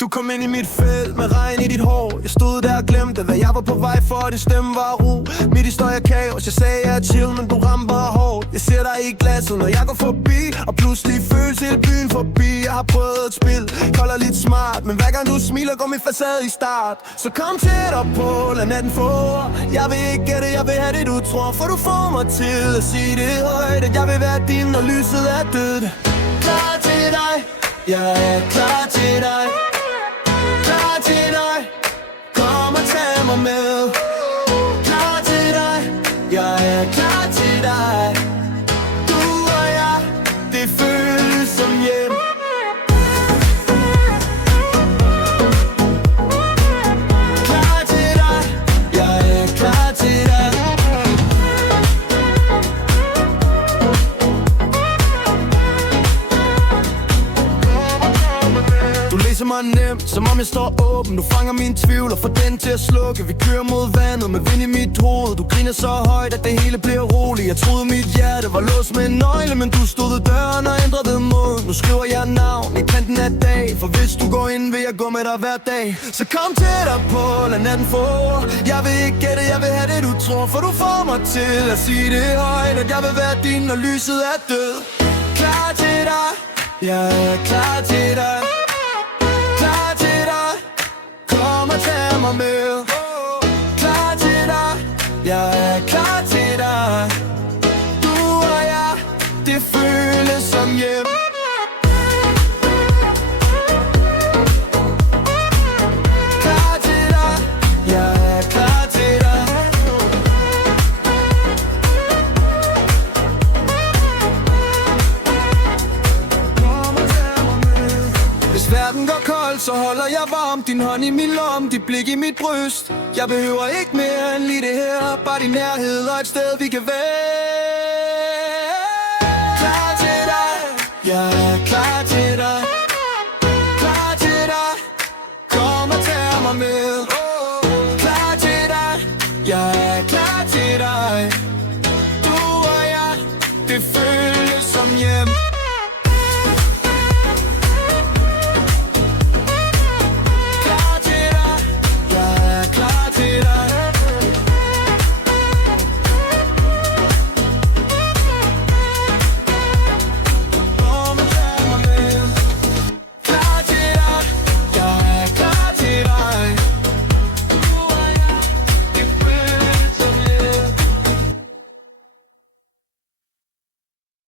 Du kom ind i mit felt med regn i dit hår. Jeg stod der og glemte, hvad jeg var på vej for. Det stemme var ro. Mit historie kaos. Jeg sagde jeg er chill, men du rammer bare hårdt. Jeg ser dig i glasset, når jeg går forbi. Og pludselig føles hele byen forbi. Jeg har prøvet et spil, kolder lidt smart, men hver gang du smiler, går min facade i start. Så kom tættere på, lad natten få. Jeg vil ikke gætte, jeg vil have det du tror. For du får mig til at sige det højt, at jeg vil være din, når lyset er dødt. Klar til dig, jeg er klar til dig. Klar til dig, kom og tag mig med. Klar til dig, jeg er klar til dig. Du og jeg, det føles som hjem. Klar til dig, jeg er klar til dig. Du læser mig nemt, som om jeg står åben. Du fanger mine tvivl og får den til at slukke. Vi kører mod vandet med vind i mit hoved. Du griner så højt, at det hele bliver roligt. Jeg troede mit hjerte var låst med en nøgle, men du stod ved døren og ændrede mod. Nu skriver jeg navn i kanten af dag, for hvis du går ind, vil jeg gå med dig hver dag. Så kom tættere på, lad natten få. Jeg vil ikke gætte, jeg vil have det du tror. For du får mig til at sige det højt, at jeg vil være din, når lyset er død. Klar til dig, jeg er klar til dig. Klar til dig, kom og tag mig med. Klar til dig, jeg er klar til dig. Du og jeg, det føles som hjem. Klar til dig, jeg er klar til dig. Kom og tag mig med. Hvis verden går kold, så holder jeg varm. Din hånd i min lomme, dit blik i mit bryst. Jeg behøver ikke mere end lige det her. Bare din nærhed og et sted vi kan være. Klar til dig, jeg er klar til dig. Klar til dig, kom og tag mig med. Klar til dig, jeg er klar til dig. Du og jeg, det føles som hjem.